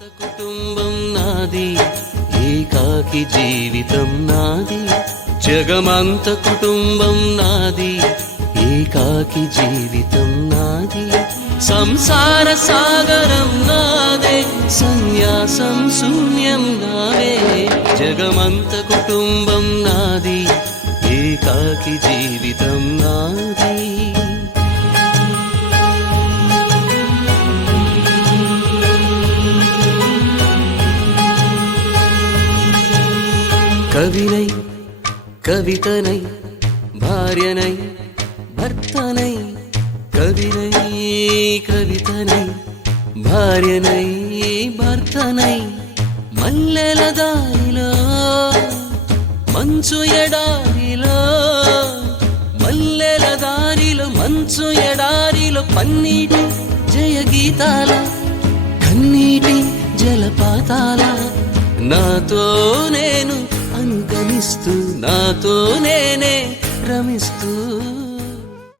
కుటుంబం నాది, ఏకాకి జీవితం నాది. జగమంత కుటుంబం నాది, ఏకాకి జీవితం నాది. సంసార సాగరం నాదే, సన్యాసం శూన్యం నావే. జగమంత కుటుంబం నాది, ఏకాకి జీవితం నాది. కవినై కవితనై భార్యనై భర్తనై, కవినై కవితనై భార్యనై భర్తనై. మల్లెల దారిలో మంచు ఎడారిలో, మల్లెల దారిలో మంచు ఎడారిలో, పన్నీటి జయ గీతాల కన్నీటి జలపాతాల. నాతో నేను అనుగమిస్తూ, నాతో నేనే రమిస్తూ.